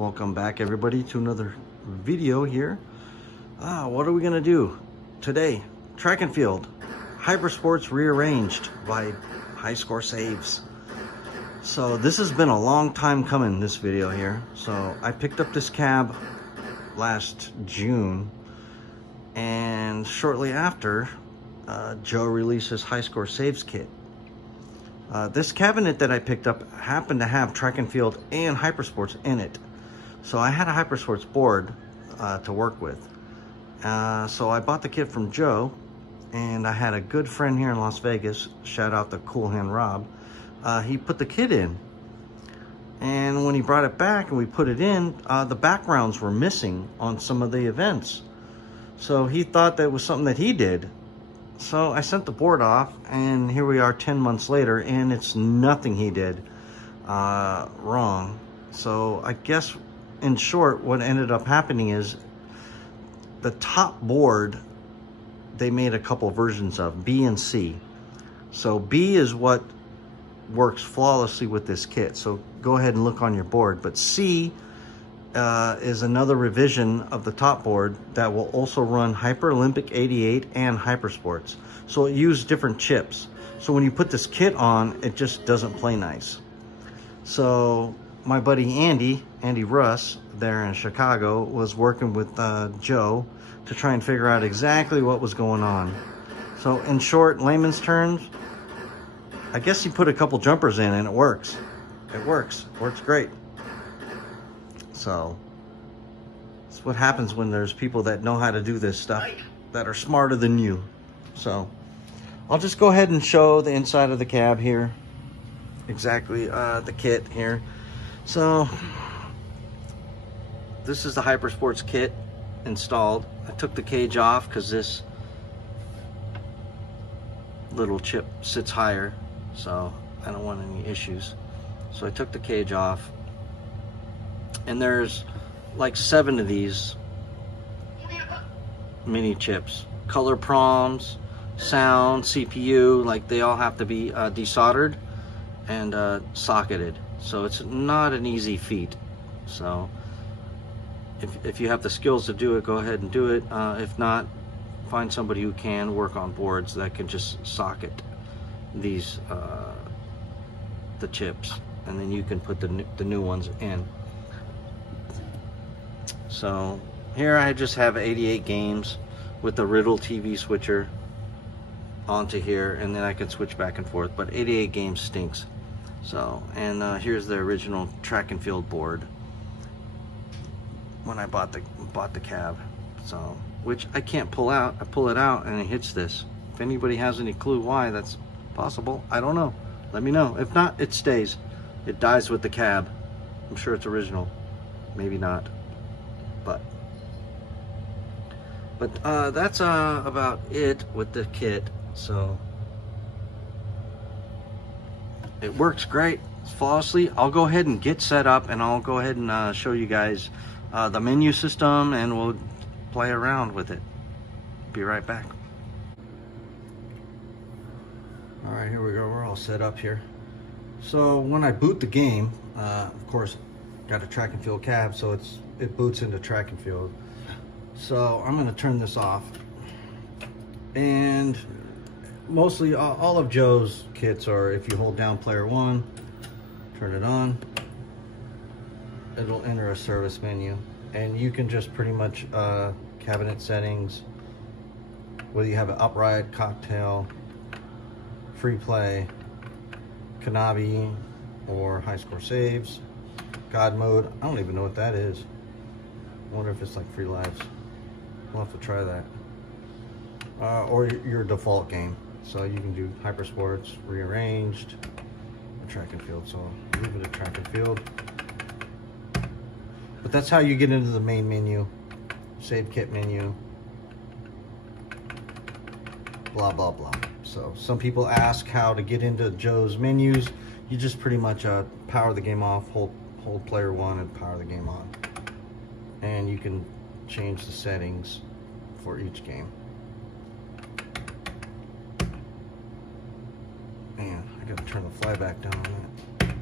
Welcome back everybody to another video here. What are we gonna do today? Track and field, Hypersports rearranged by High Score Saves. So this has been a long time coming, this video here. So I picked up this cab last June, and shortly after, Joe released his High Score Saves kit. This cabinet that I picked up happened to have track and field and Hypersports in it. So I had a Hypersports board to work with. So I bought the kit from Joe, and I had a good friend here in Las Vegas, shout out to Cool Hand Rob. He put the kit in, and when he brought it back and we put it in, the backgrounds were missing on some of the events. So he thought that was something that he did. So I sent the board off, and here we are 10 months later, and it's nothing he did wrong. So I guess, in short, what ended up happening is the top board, they made a couple versions of, B and C. So B is what works flawlessly with this kit, so go ahead and look on your board. But C is another revision of the top board that will also run Hyper Olympic 88 and Hypersports. So it uses different chips. So when you put this kit on, it just doesn't play nice. So my buddy Andy Russ there in Chicago was working with Joe to try and figure out exactly what was going on. So in short, layman's terms, I guess he put a couple jumpers in and it works. It works great. So that's what happens when there's people that know how to do this stuff, that are smarter than you. So I'll just go ahead and show the inside of the cab here. Exactly, the kit here. So this is the Hypersports kit installed. I took the cage off because this little chip sits higher, so I don't want any issues. So I took the cage off, and there's like 7 of these mini chips. Color proms, sound, CPU, like they all have to be desoldered and socketed. So it's not an easy feat. So if you have the skills to do it, go ahead and do it. If not, find somebody who can work on boards that can just socket these the chips, and then you can put the new ones in. So here I just have 88 games with the Riddle TV switcher onto here, and then I can switch back and forth, but 88 games stinks. So, and here's the original track and field board when I bought the cab. So, which I can't pull out. I pull it out and it hits this. If anybody has any clue why that's possible, I don't know. Let me know. If not, it stays. It dies with the cab. I'm sure it's original. Maybe not. But that's about it with the kit. So it works great, flawlessly. I'll go ahead and get set up, and I'll go ahead and show you guys the menu system, and we'll play around with it. Be right back. All right, here we go. We're all set up here. So when I boot the game, of course, got a track and field cab, so it boots into track and field. So I'm going to turn this off, and mostly all of Joe's kits are, if you hold down player 1, turn it on, it'll enter a service menu, and you can just pretty much cabinet settings, whether you have an upright, cocktail, free play, Konami, or High Score Saves, God mode. I don't even know what that is. I wonder if it's like free lives. We'll have to try that. Or your default game. So you can do Hypersports, rearranged, or track and field. So I'll leave it at track and field. But that's how you get into the main menu, save kit menu, blah, blah, blah. So some people ask how to get into Joe's menus. You just pretty much power the game off, hold player 1 and power the game on. And you can change the settings for each game. Man, I gotta turn the flyback down on that.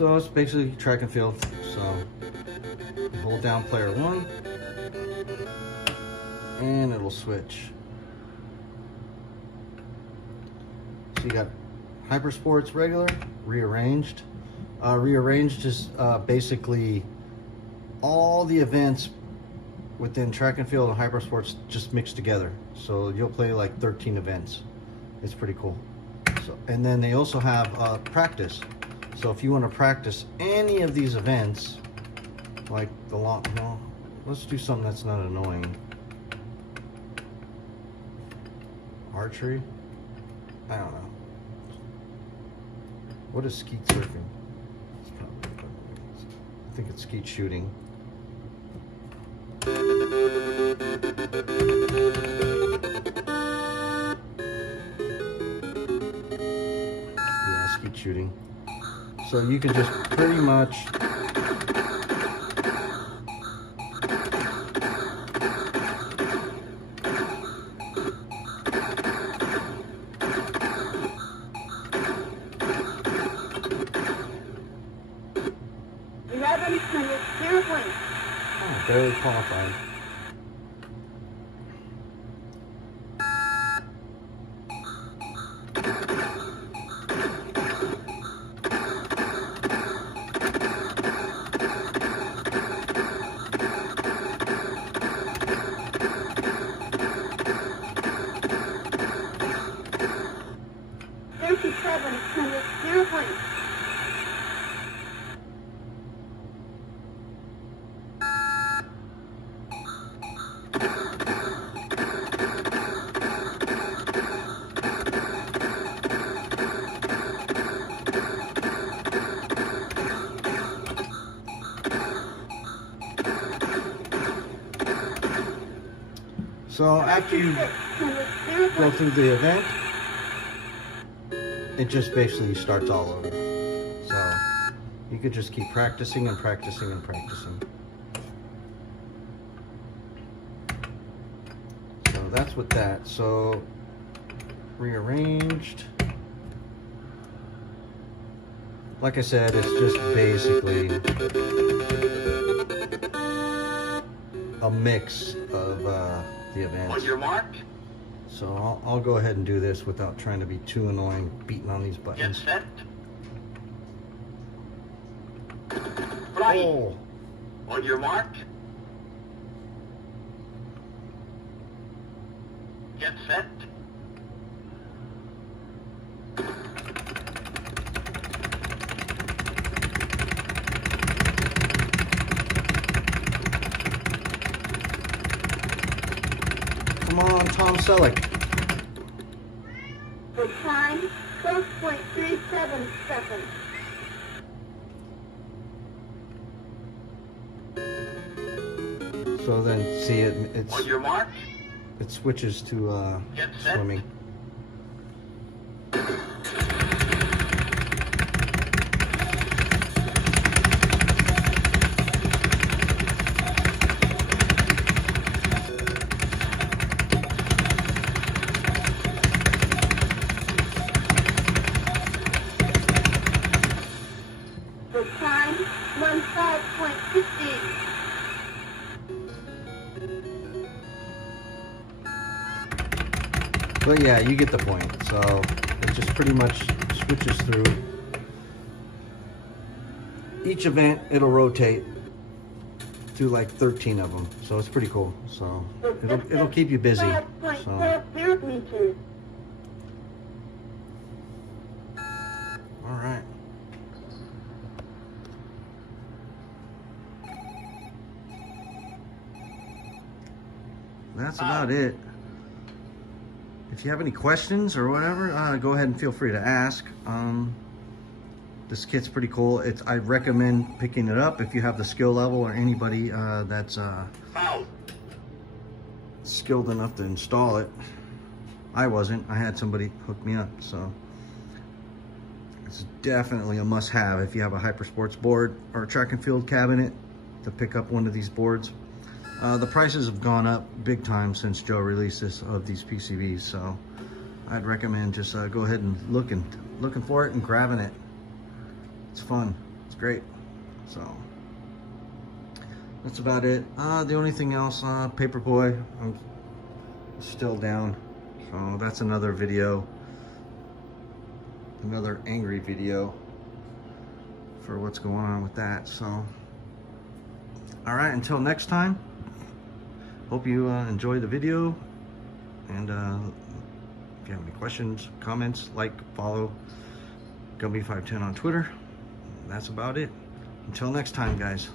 So it's basically track and field. So hold down player 1 and it'll switch. So you got Hypersports regular, rearranged. Rearranged is basically all the events within track and field and Hypersports just mixed together. So you'll play like 13 events. It's pretty cool. So, and then they also have practice. So if you want to practice any of these events, like the long, well, let's do something that's not annoying. Archery? I don't know. What is skeet surfing? It's probably, I think it's skeet shooting. Yeah, skeet shooting. So you can just pretty much barely qualified. So after you go through the event, it just basically starts all over. So you could just keep practicing and practicing and practicing. So that's with that. So rearranged. Like I said, it's just basically a mix of the events. On your mark. So I'll go ahead and do this without trying to be too annoying beating on these buttons. Get set. Fly. Oh. On your mark. Get set. Come on, Tom Selleck. The time, 12.37 seconds. So then, see it's On your mark. it switches to Get set. swimming. The time, 15.15. But yeah, you get the point. So it just pretty much switches through. Each event, it'll rotate through like 13 of them. So it's pretty cool. So it'll keep you busy. So. 5.40 meters. All right. That's about it. If you have any questions or whatever, go ahead and feel free to ask. This kit's pretty cool. I recommend picking it up if you have the skill level or anybody that's skilled enough to install it. I wasn't. I had somebody hook me up, so it's definitely a must-have if you have a Hypersports board or a track and field cabinet to pick up one of these boards. The prices have gone up big time since Joe released this of these PCBs, so I'd recommend just go ahead and looking for it and grabbing it. It's fun. It's great. So that's about it. The only thing else, Paperboy, I'm still down. So that's another video, another angry video for what's going on with that. So, all right, until next time, hope you enjoy the video. And if you have any questions, comments, like, follow Gumby510 on Twitter. That's about it. Until next time, guys.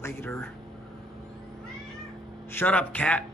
Later. Shut up, cat.